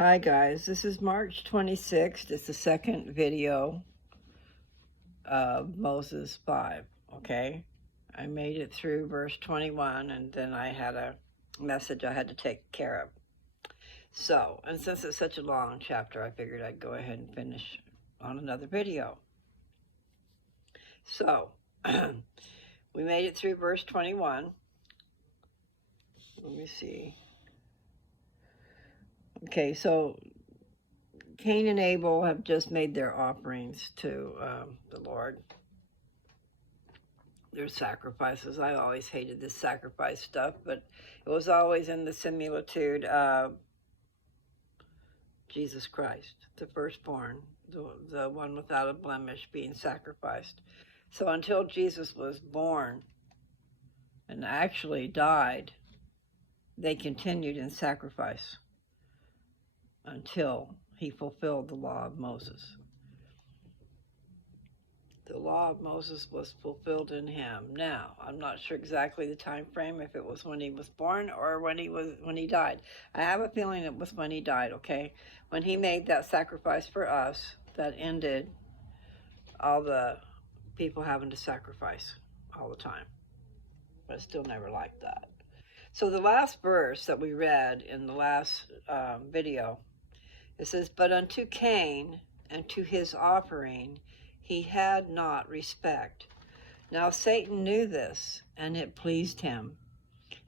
Hi guys, this is March 26th. It's the second video of Moses 5, okay? I made it through verse 21 and then I had a message I had to take care of. So, and since it's such a long chapter, I figured I'd go ahead and finish on another video. So, we made it through verse 21. Let me see. Okay, so Cain and Abel have just made their offerings to the Lord. Their sacrifices. I always hated this sacrifice stuff, but it was always in the similitude of Jesus Christ, the firstborn, the one without a blemish being sacrificed. So until Jesus was born and actually died, they continued in sacrifice until he fulfilled the law of Moses. The law of Moses was fulfilled in him. Now, I'm not sure exactly the time frame, if it was when he was born or when he died. I have a feeling it was when he died, okay? When he made that sacrifice for us, that ended all the people having to sacrifice all the time. But I still never liked that. So the last verse that we read in the last video, it says, "But unto Cain and to his offering he had not respect. Now Satan knew this, and it pleased him.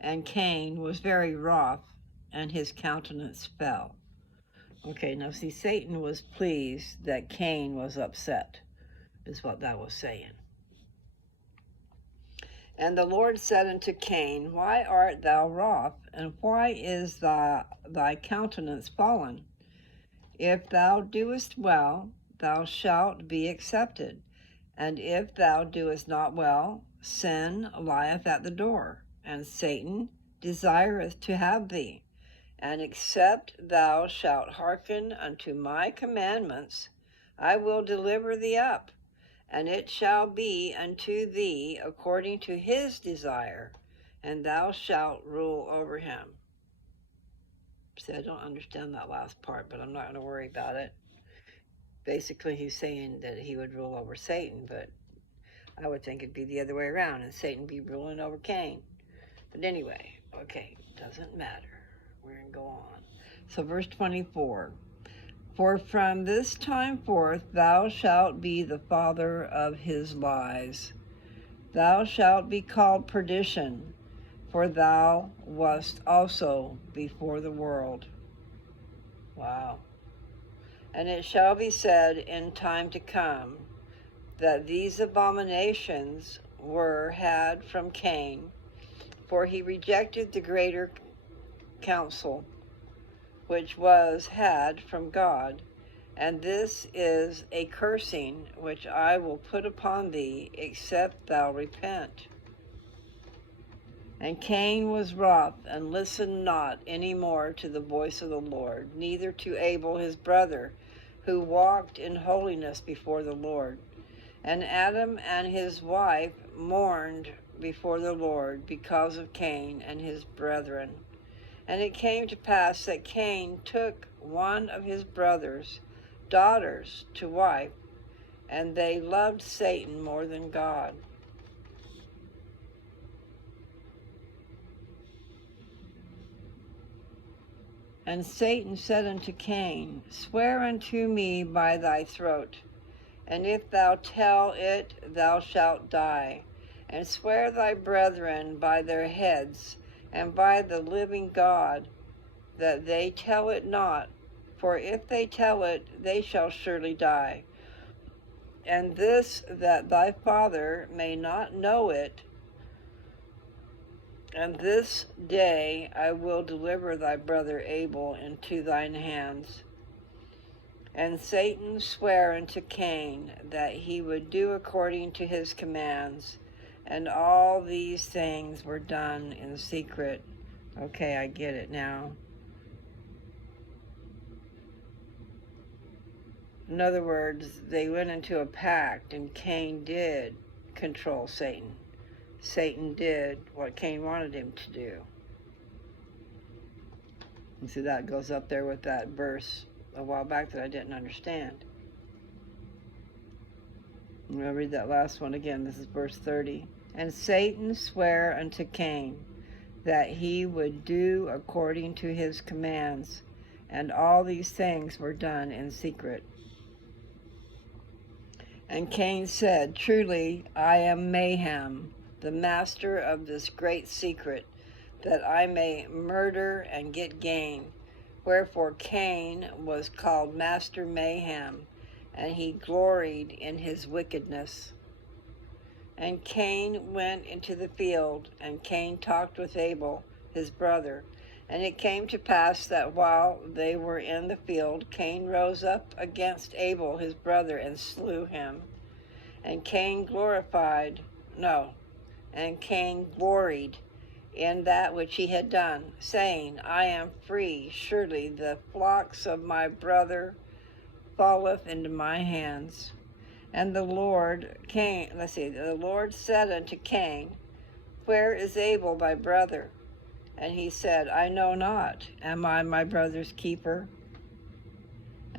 And Cain was very wroth, and his countenance fell." Okay, now see, Satan was pleased that Cain was upset, is what that was saying. "And the Lord said unto Cain, Why art thou wroth, and why is thy countenance fallen? If thou doest well, thou shalt be accepted. And if thou doest not well, sin lieth at the door, and Satan desireth to have thee. And except thou shalt hearken unto my commandments, I will deliver thee up, and it shall be unto thee according to his desire, and thou shalt rule over him." See, I don't understand that last part, but I'm not going to worry about it. Basically, he's saying that he would rule over Satan, but I would think it'd be the other way around, and Satan be ruling over Cain. But anyway, okay, doesn't matter. We're going to go on. So verse 24, "For from this time forth thou shalt be the father of his lies. Thou shalt be called perdition, for thou wast also before the world." Wow. "And it shall be said in time to come that these abominations were had from Cain, for he rejected the greater counsel, which was had from God. And this is a cursing which I will put upon thee, except thou repent. And Cain was wroth, and listened not any more to the voice of the Lord, neither to Abel his brother, who walked in holiness before the Lord. And Adam and his wife mourned before the Lord because of Cain and his brethren. And it came to pass that Cain took one of his brother's daughters to wife, and they loved Satan more than God. And Satan said unto Cain, Swear unto me by thy throat, and if thou tell it, thou shalt die. And swear thy brethren by their heads, and by the living God, that they tell it not, for if they tell it, they shall surely die. And this, that thy father may not know it, and this day I will deliver thy brother Abel into thine hands. And Satan sware unto Cain that he would do according to his commands, and all these things were done in secret." Okay, I get it now. In other words, they went into a pact, and Cain did control Satan. Satan did what Cain wanted him to do. You see, that goes up there with that verse a while back that I didn't understand. I'm going to read that last one again. This is verse 30. And Satan sware unto Cain that he would do according to his commands, and all these things were done in secret. And Cain said, Truly I am Maham, the master of this great secret, that I may murder and get gain. Wherefore Cain was called Master Maham, and he gloried in his wickedness. And Cain went into the field, and Cain talked with Abel, his brother. And it came to pass that while they were in the field, Cain rose up against Abel, his brother, and slew him. And Cain gloried in that which he had done, saying, I am free, surely the flocks of my brother falleth into my hands. And the Lord said unto Cain, Where is Abel thy brother? And he said, I know not. Am I my brother's keeper?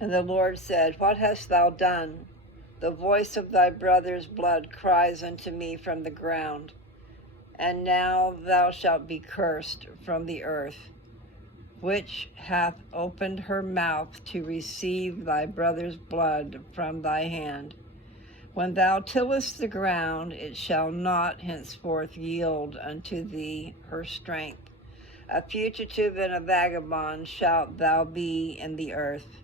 And the Lord said, What hast thou done? The voice of thy brother's blood cries unto me from the ground. And now thou shalt be cursed from the earth, which hath opened her mouth to receive thy brother's blood from thy hand. When thou tillest the ground, it shall not henceforth yield unto thee her strength. A fugitive and a vagabond shalt thou be in the earth.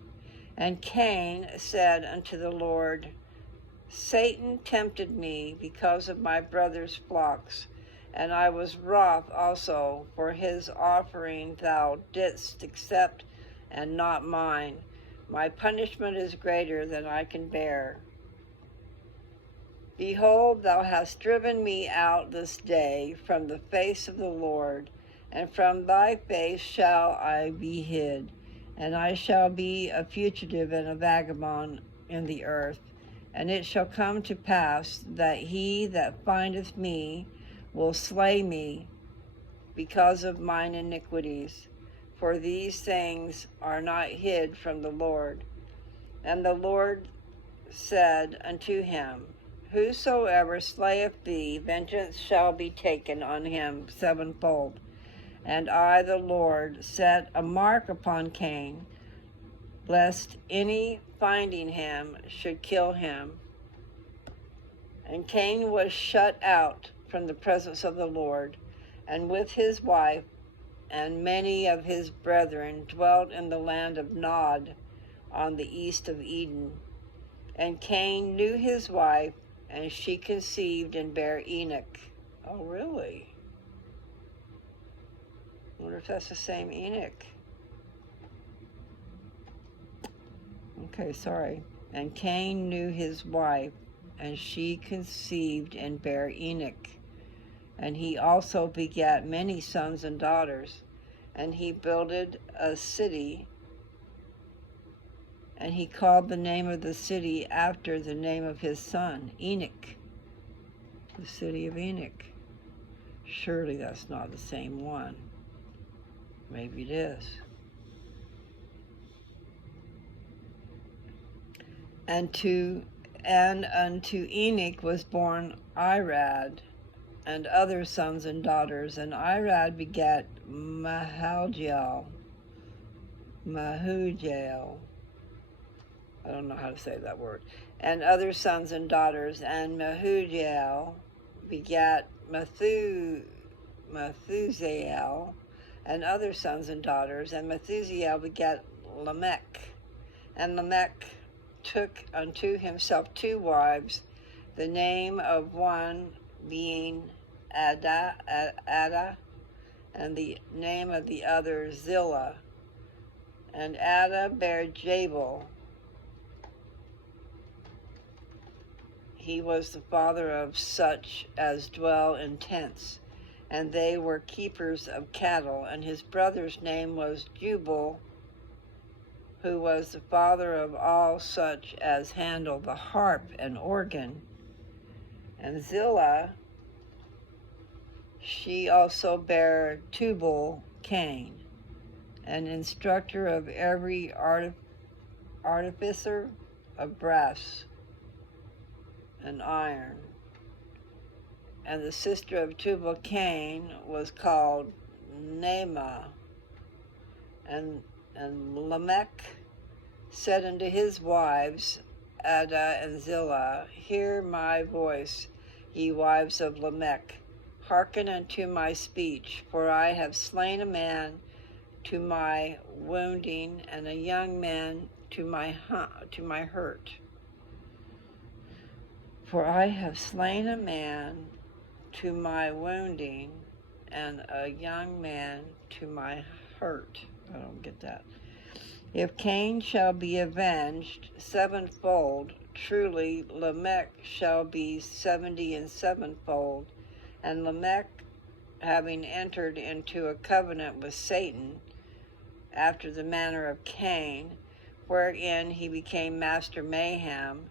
And Cain said unto the Lord, Satan tempted me because of my brother's flocks, and I was wroth also for his offering thou didst accept, and not mine. My punishment is greater than I can bear. Behold, thou hast driven me out this day from the face of the Lord, and from thy face shall I be hid, and I shall be a fugitive and a vagabond in the earth. And it shall come to pass that he that findeth me will slay me because of mine iniquities, for these things are not hid from the Lord. And the Lord said unto him, Whosoever slayeth thee, vengeance shall be taken on him sevenfold. And I, the Lord, set a mark upon Cain, lest any finding him should kill him. And Cain was shut out from the presence of the Lord, and with his wife and many of his brethren dwelt in the land of Nod on the east of Eden. And Cain knew his wife, and she conceived and bare Enoch. Oh, really? I wonder if that's the same Enoch. Okay, sorry. And Cain knew his wife, and she conceived and bare Enoch. And he also begat many sons and daughters. And he builded a city, and he called the name of the city after the name of his son, Enoch, the city of Enoch. Surely that's not the same one. Maybe it is. And unto Enoch was born Irad, and other sons and daughters. And Irad begat Mahujael. I don't know how to say that word. And other sons and daughters. And Mahujael begat Methusael, and other sons and daughters. And Methusael begat Lamech. And Lamech took unto himself 2 wives, the name of one being Ada, and the name of the other Zillah. And Ada bare Jabal. He was the father of such as dwell in tents, and they were keepers of cattle. And his brother's name was Jubal, who was the father of all such as handle the harp and organ. And Zillah, she also bare Tubal Cain. an instructor of every artificer of brass and iron. And the sister of Tubal-Cain was called Naamah. And Lamech said unto his wives, Ada and Zillah, hear my voice, ye wives of Lamech. Hearken unto my speech, for I have slain a man to my wounding, and a young man to my hurt. For I have slain a man to my wounding, and a young man to my hurt. I don't get that. If Cain shall be avenged sevenfold, truly Lamech shall be 70 and sevenfold. And Lamech, having entered into a covenant with Satan, after the manner of Cain, wherein he became Master Maham,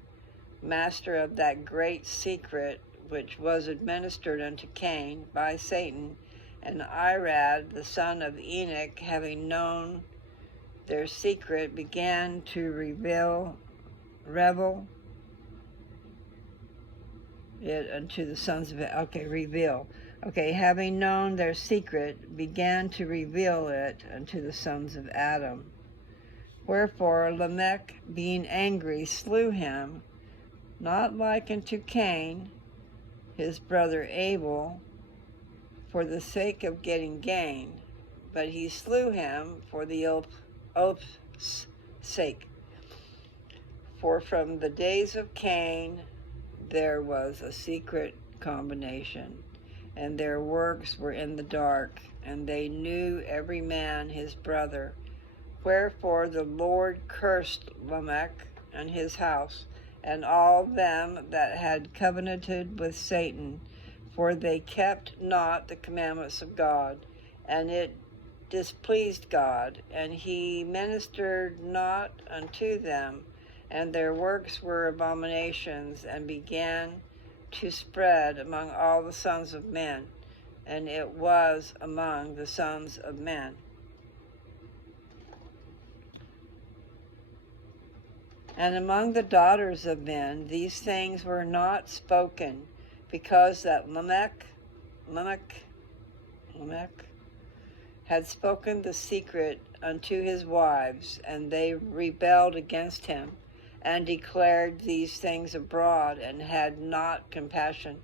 master of that great secret which was administered unto Cain by Satan, and Irad, the son of Enoch, having known their secret, began to reveal it unto the sons of having known their secret, began to reveal it unto the sons of Adam. Wherefore Lamech, being angry, slew him, not like unto Cain, his brother Abel, for the sake of getting gain, but he slew him for the oath's sake. For from the days of Cain there was a secret combination, and their works were in the dark, and they knew every man his brother. Wherefore the Lord cursed Lamech and his house, and all them that had covenanted with Satan, for they kept not the commandments of God, and it displeased God, and he ministered not unto them, and their works were abominations, and began to spread among all the sons of men, and it was among the sons of men. And among the daughters of men these things were not spoken, because that Lamech had spoken the secret unto his wives, and they rebelled against him, and declared these things abroad, and had not compassion.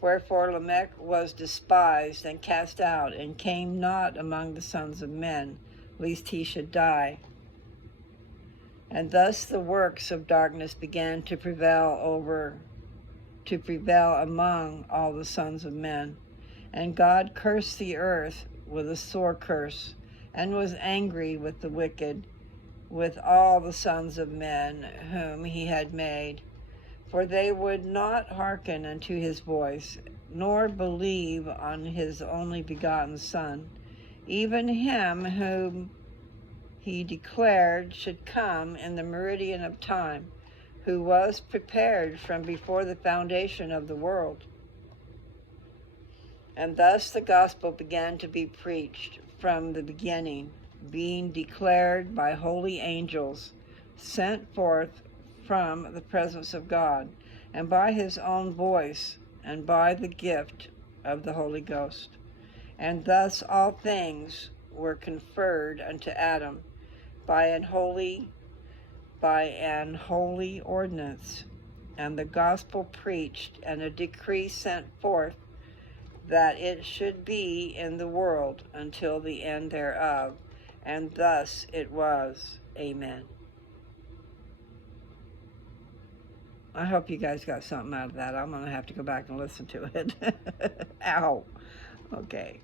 Wherefore Lamech was despised and cast out, and came not among the sons of men, lest he should die. And thus the works of darkness began to prevail among all the sons of men. And God cursed the earth with a sore curse, and was angry with the wicked, with all the sons of men whom he had made. For they would not hearken unto his voice, nor believe on his only begotten Son, even him whom he declared should come in the meridian of time, who was prepared from before the foundation of the world. And thus the gospel began to be preached from the beginning, being declared by holy angels, sent forth from the presence of God, and by his own voice, and by the gift of the Holy Ghost. And thus all things were conferred unto Adam by an holy ordinance, and the gospel preached, and a decree sent forth, that it should be in the world until the end thereof. And thus it was. Amen. I hope you guys got something out of that. I'm going to have to go back and listen to it. Ow. Okay.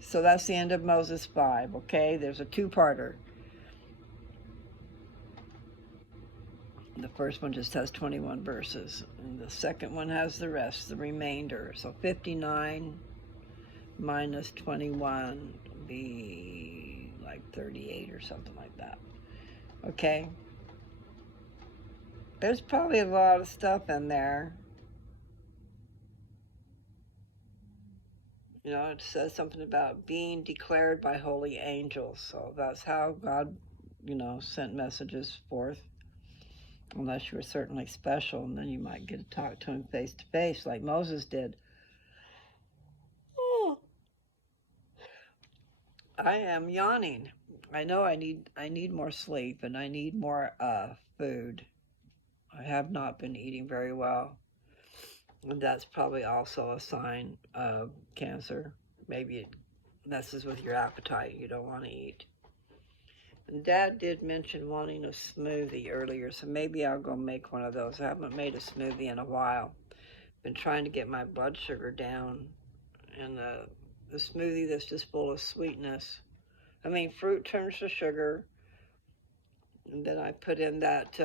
So that's the end of Moses 5, okay? There's a two-parter. The first one just has 21 verses, and the second one has the rest, the remainder. So 59 minus 21 would be like 38 or something like that. Okay? There's probably a lot of stuff in there. You know, it says something about being declared by holy angels. So that's how God, sent messages forth. Unless you were certainly special, and then you might get to talk to him face to face like Moses did. Oh, I am yawning. I know I need more sleep, and I need more food. I have not been eating very well, and that's probably also a sign of cancer. Maybe it messes with your appetite. You don't want to eat. And Dad did mention wanting a smoothie earlier, so maybe I'll go make one of those. I haven't made a smoothie in a while. Been trying to get my blood sugar down, and the smoothie that's just full of sweetness. I mean, fruit turns to sugar, and then I put in that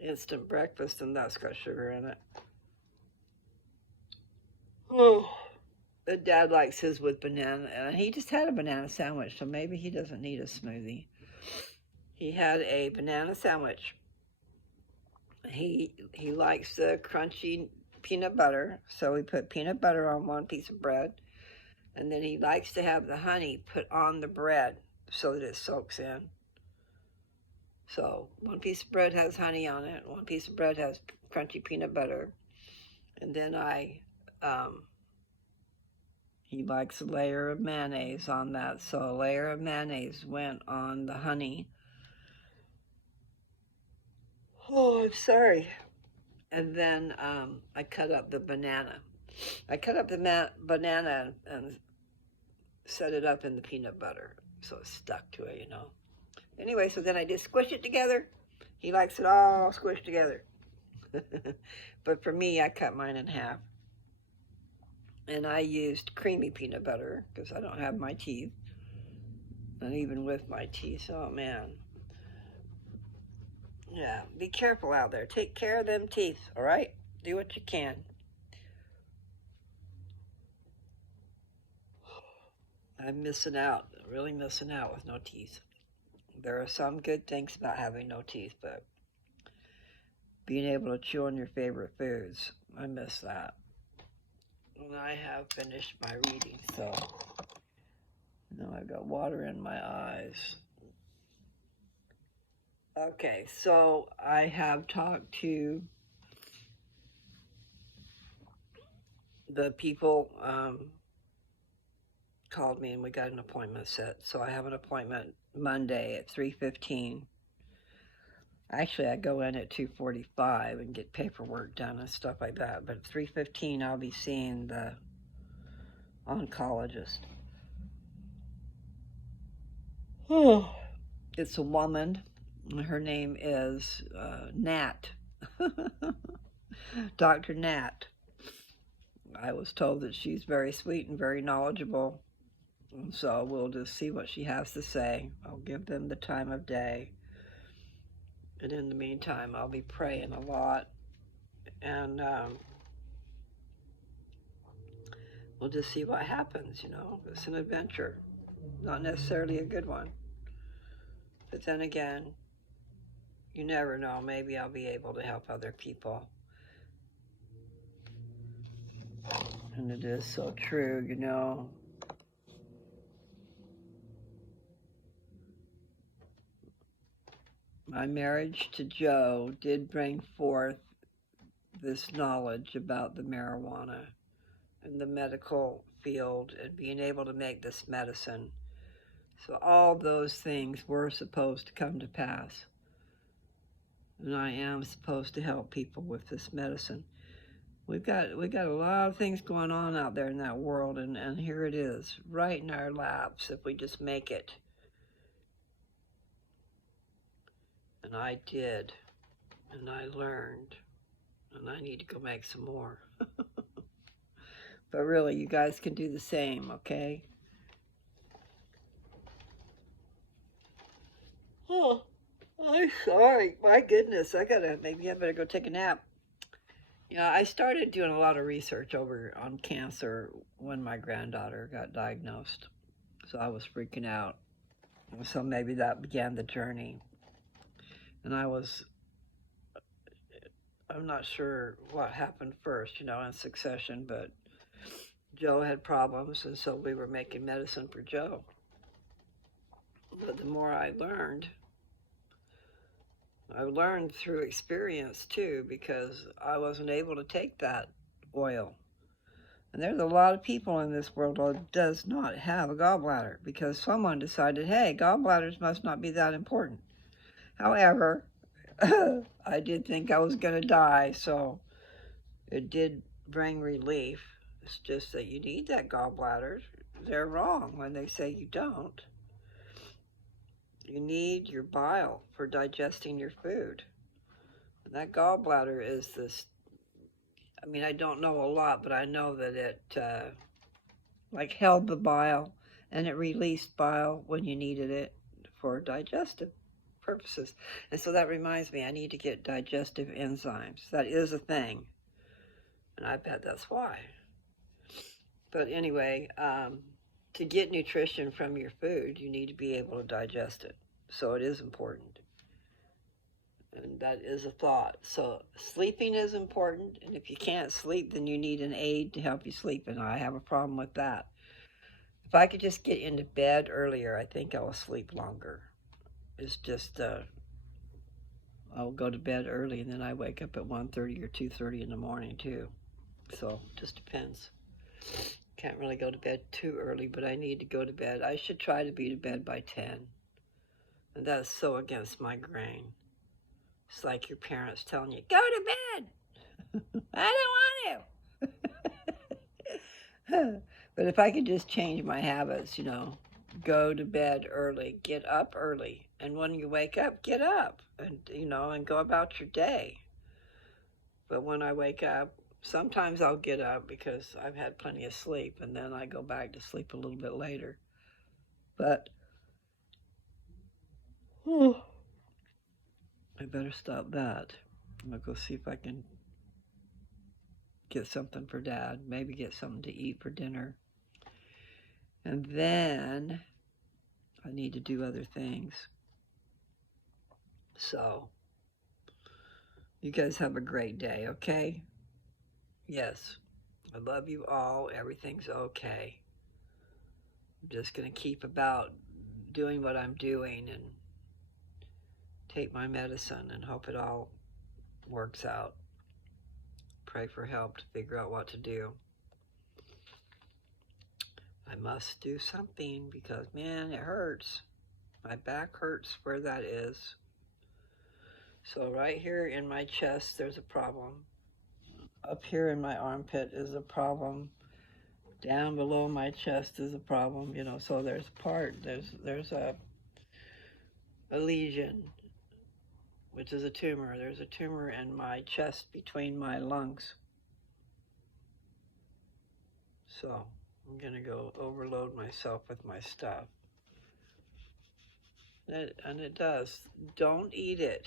instant breakfast, and that's got sugar in it. Oh, but Dad likes his with banana, and he just had a banana sandwich, so maybe he doesn't need a smoothie. He had a banana sandwich. He likes the crunchy peanut butter, so we put peanut butter on one piece of bread, and then he likes to have the honey put on the bread so that it soaks in. So one piece of bread has honey on it, one piece of bread has crunchy peanut butter, and then he likes a layer of mayonnaise on that, so a layer of mayonnaise went on the honey. Oh, I'm sorry. And then I cut up the banana. I cut up the banana and set it up in the peanut butter, so it stuck to it, Anyway, so then I just squish it together. He likes it all squished together. But for me, I cut mine in half. And I used creamy peanut butter because I don't have my teeth. And even with my teeth, oh man. Yeah, be careful out there. Take care of them teeth, all right? Do what you can. I'm missing out, really missing out with no teeth. There are some good things about having no teeth, but being able to chew on your favorite foods, I miss that. And I have finished my reading, so now I've got water in my eyes. Okay, so I have talked to the people called me and we got an appointment set. So I have an appointment Monday at 3:15. Actually, I go in at 2:45 and get paperwork done and stuff like that. But at 3:15, I'll be seeing the oncologist. Oh, it's a woman. Her name is Nat. Dr. Nat. I was told that she's very sweet and very knowledgeable. And so we'll just see what she has to say. I'll give them the time of day. And in the meantime, I'll be praying a lot. And we'll just see what happens, It's an adventure. Not necessarily a good one. But then again, you never know. Maybe I'll be able to help other people. And it is so true, My marriage to Joe did bring forth this knowledge about the marijuana and the medical field and being able to make this medicine. So all those things were supposed to come to pass. And I am supposed to help people with this medicine. We got a lot of things going on out there in that world, and here it is, right in our laps if we just make it. And I did, and I learned, and I need to go make some more. But really, you guys can do the same, okay? Oh, I'm sorry. My goodness, maybe I better go take a nap. I started doing a lot of research over on cancer when my granddaughter got diagnosed. So I was freaking out. So maybe that began the journey. And I'm not sure what happened first, in succession, but Joe had problems, and so we were making medicine for Joe. But the more I learned through experience too, because I wasn't able to take that oil. And there's a lot of people in this world that does not have a gallbladder because someone decided, hey, gallbladders must not be that important. However, I did think I was going to die, so it did bring relief. It's just that you need that gallbladder. They're wrong when they say you don't. You need your bile for digesting your food. And that gallbladder is this, I mean, I don't know a lot, but I know that it like held the bile and it released bile when you needed it for digestive purposes. And so that reminds me, I need to get digestive enzymes. That is a thing. And I bet that's why. But anyway, to get nutrition from your food, you need to be able to digest it. So it is important. And that is a thought. So sleeping is important. And if you can't sleep, then you need an aid to help you sleep. And I have a problem with that. If I could just get into bed earlier, I think I will sleep longer. It's just, I'll go to bed early and then I wake up at 1:30 or 2:30 in the morning too. So it just depends. Can't really go to bed too early, but I need to go to bed. I should try to be to bed by 10. And that's so against my grain. It's like your parents telling you, go to bed. I don't want to. But if I could just change my habits, you know, go to bed early, get up early. And when you wake up, get up and, you know, and go about your day. But when I wake up, sometimes I'll get up because I've had plenty of sleep and then I go back to sleep a little bit later. But I better stop that. I'm going to go see if I can get something for Dad, maybe get something to eat for dinner. And then I need to do other things. So, you guys have a great day, okay? Yes, I love you all. Everything's okay. I'm just going to keep about doing what I'm doing and take my medicine and hope it all works out. Pray for help to figure out what to do. I must do something because, man, it hurts. My back hurts where that is. So right here in my chest, there's a problem. Up here in my armpit is a problem. Down below my chest is a problem. You know, so there's a lesion, which is a tumor. There's a tumor in my chest between my lungs. So I'm going to go overload myself with my stuff. And it does. Don't eat it.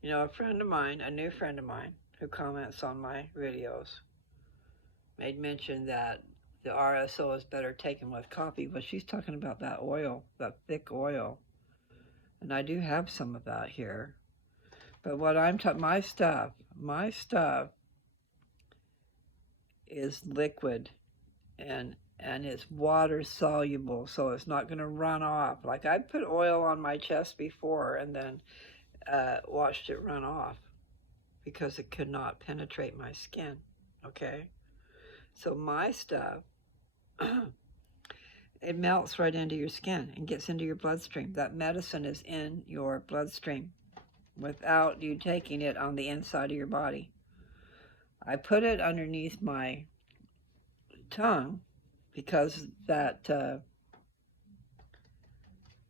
You know, a new friend of mine, who comments on my videos, made mention that the RSO is better taken with coffee, but she's talking about that oil, that thick oil. And I do have some of that here. But what I'm talking, my stuff is liquid and it's water soluble, so it's not going to run off. Like I put oil on my chest before and then watched it run off because it could not penetrate my skin. Okay, so my stuff it melts right into your skin and gets into your bloodstream. That medicine is in your bloodstream without you taking it on the inside of your body. I put it underneath my tongue because that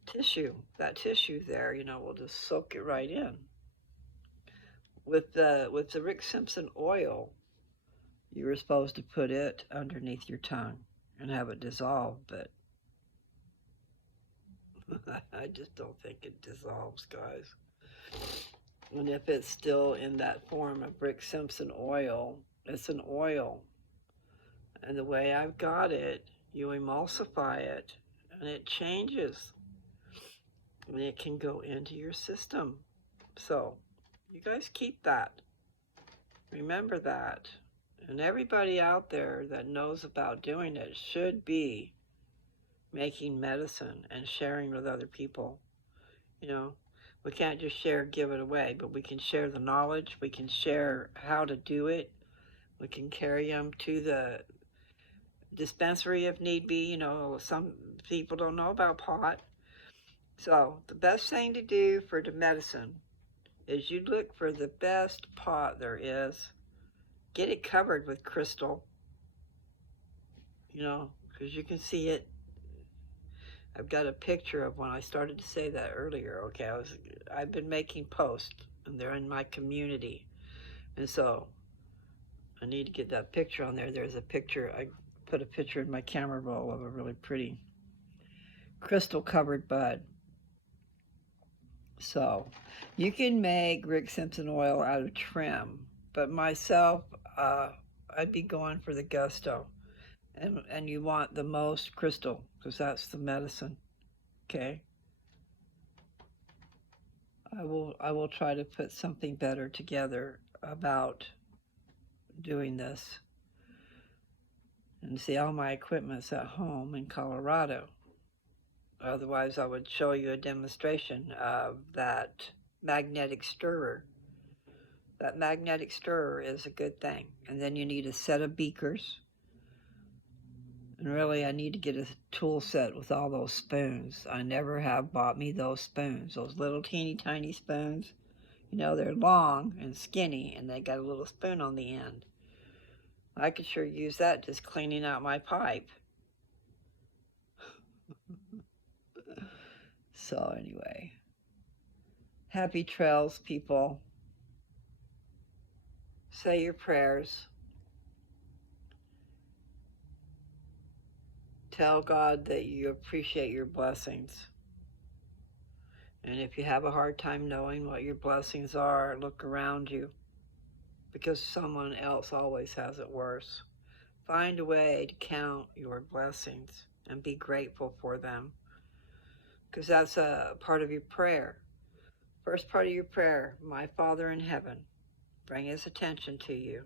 tissue there, you know, will just soak it right in. With the Rick Simpson oil, you were supposed to put it underneath your tongue and have it dissolve, but I just don't think it dissolves, guys. And if it's still in that form of Rick Simpson oil, it's an oil. And the way I've got it, you emulsify it, and it changes. And it can go into your system. So, you guys keep that. Remember that. And everybody out there that knows about doing it should be making medicine and sharing with other people. You know, we can't just give it away, but we can share the knowledge. We can share how to do it. We can carry them to the dispensary if need be. You know, some people don't know about pot. So the best thing to do for the medicine is you look for the best pot there is. Get it covered with crystal, you know, because you can see it. I've got a picture of when I started to say that earlier. Okay, I've been making posts, and they're in my community, and so I need to get that picture on there. There's a picture. I put a picture in my camera roll of a really pretty crystal-covered bud. So you can make Rick Simpson oil out of trim, but myself, I'd be going for the gusto. And you want the most crystal, because that's the medicine. Okay, I will try to put something better together about doing this. And see, all my equipment's at home in Colorado. Otherwise, I would show you a demonstration of that magnetic stirrer. That magnetic stirrer is a good thing. And then you need a set of beakers. And really, I need to get a tool set with all those spoons. I never have bought me those spoons. Those little teeny tiny spoons. You know, they're long and skinny, and they got a little spoon on the end. I could sure use that just cleaning out my pipe. So anyway, happy trails, people. Say your prayers. Tell God that you appreciate your blessings. And if you have a hard time knowing what your blessings are, look around you, because someone else always has it worse. Find a way to count your blessings and be grateful for them, because that's a part of your prayer. First part of your prayer, my Father in heaven, bring his attention to you.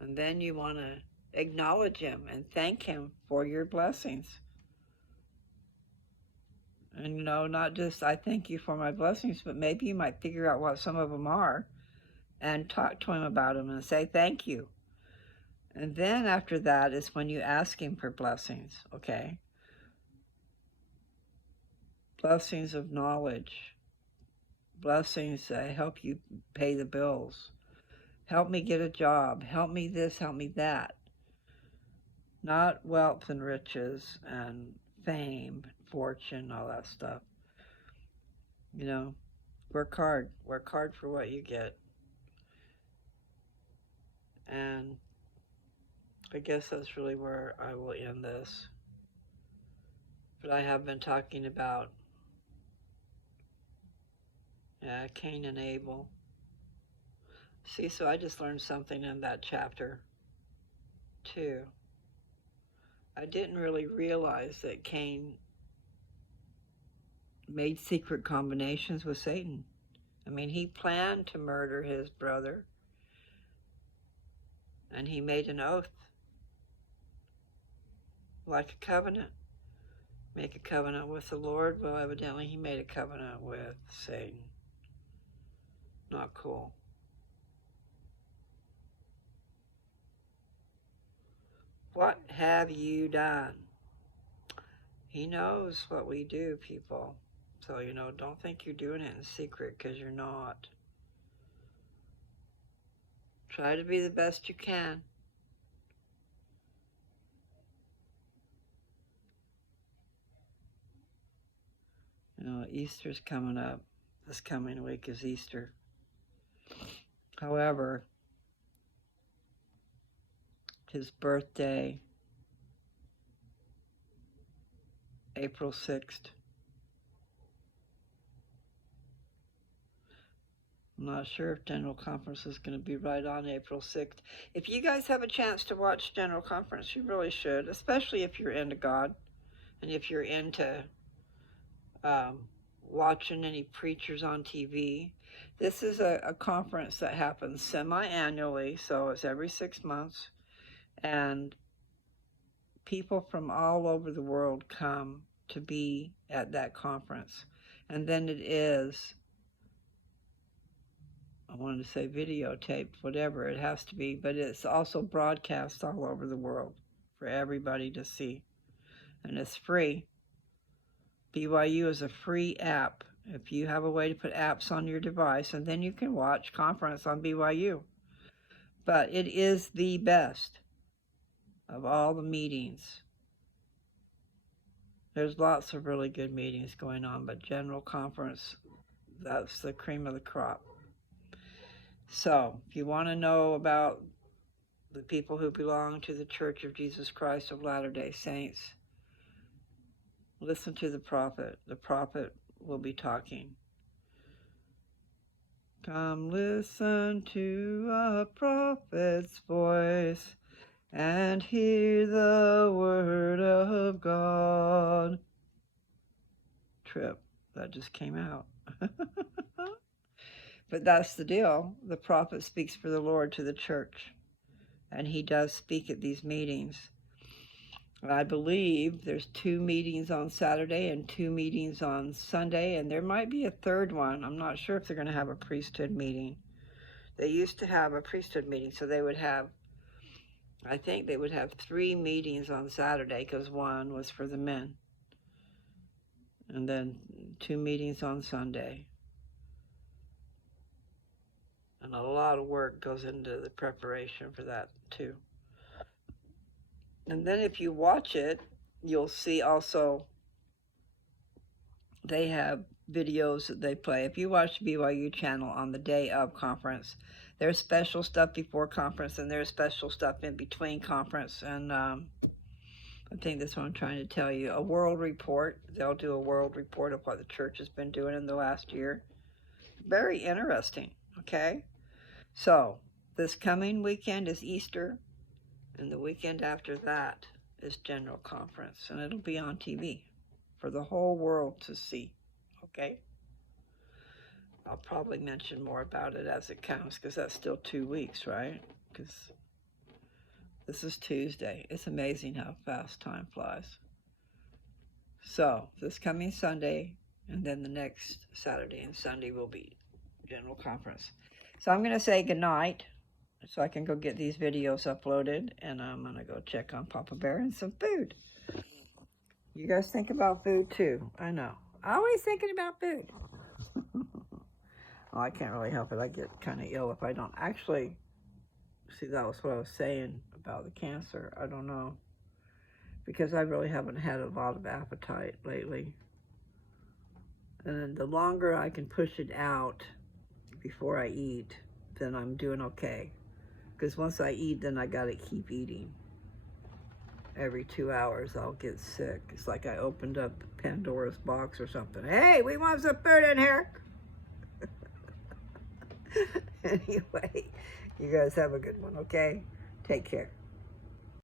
And then you want to acknowledge him and thank him for your blessings. And, you know, not just I thank you for my blessings, but maybe you might figure out what some of them are and talk to him about them and say thank you. And then after that is when you ask him for blessings, okay? Blessings of knowledge. Blessings that help you pay the bills. Help me get a job. Help me this, help me that. Not wealth and riches and fame, fortune, all that stuff. You know, work hard. Work hard for what you get. And I guess that's really where I will end this. But I have been talking about Cain and Abel. See, so I just learned something in that chapter, too. I didn't really realize that Cain made secret combinations with Satan. I mean, he planned to murder his brother, and he made an oath, like a covenant. Make a covenant with the Lord. Well, evidently he made a covenant with Satan. Not cool. What have you done? He knows what we do, people. So, you know, don't think you're doing it in secret, because you're not. Try to be the best you can. You know, Easter's coming up. This coming week is Easter. However, his birthday, April 6th. I'm not sure if General Conference is going to be right on April 6th. If you guys have a chance to watch General Conference, you really should, especially if you're into God and if you're into watching any preachers on TV. This is a conference that happens semi-annually, so it's every 6 months, and people from all over the world come to be at that conference. And then it is, I wanted to say videotaped, whatever it has to be, but it's also broadcast all over the world for everybody to see. And it's free. BYU is a free app. If you have a way to put apps on your device, and then you can watch conference on BYU. But it is the best of all the meetings. There's lots of really good meetings going on, but General Conference, that's the cream of the crop. So, if you want to know about the people who belong to the Church of Jesus Christ of Latter-day Saints, listen to the prophet. The prophet will be talking. Come listen to a prophet's voice and hear the word of God. Trip, that just came out. But that's the deal. The prophet speaks for the Lord to the church, and he does speak at these meetings. I believe there's 2 meetings on Saturday and 2 meetings on Sunday, and there might be a third one. I'm not sure if they're going to have a priesthood meeting. They used to have a priesthood meeting, so they would have, I think they would have 3 meetings on Saturday, because one was for the men, and then 2 meetings on Sunday. And a lot of work goes into the preparation for that too. And then if you watch it, you'll see also they have videos that they play. If you watch the BYU channel on the day of conference, there's special stuff before conference, and there's special stuff in between conference. And I think that's what I'm trying to tell you. A world report. They'll do a world report of what the church has been doing in the last year. Very interesting, okay? So, this coming weekend is Easter, and the weekend after that is General Conference, and it'll be on TV for the whole world to see, okay? I'll probably mention more about it as it comes, because that's still 2 weeks, right? Because this is Tuesday. It's amazing how fast time flies. So, this coming Sunday, and then the next Saturday and Sunday will be General Conference. So I'm going to say goodnight, so I can go get these videos uploaded, and I'm going to go check on Papa Bear and some food. You guys think about food too, I know. Always thinking about food. Well, I can't really help it. I get kind of ill if I don't. Actually, see, that was what I was saying about the cancer. I don't know, because I really haven't had a lot of appetite lately. And the longer I can push it out before I eat, then I'm doing okay. Because once I eat, then I gotta keep eating. Every 2 hours, I'll get sick. It's like I opened up Pandora's box or something. Hey, we want some food in here. Anyway, you guys have a good one, okay? Take care.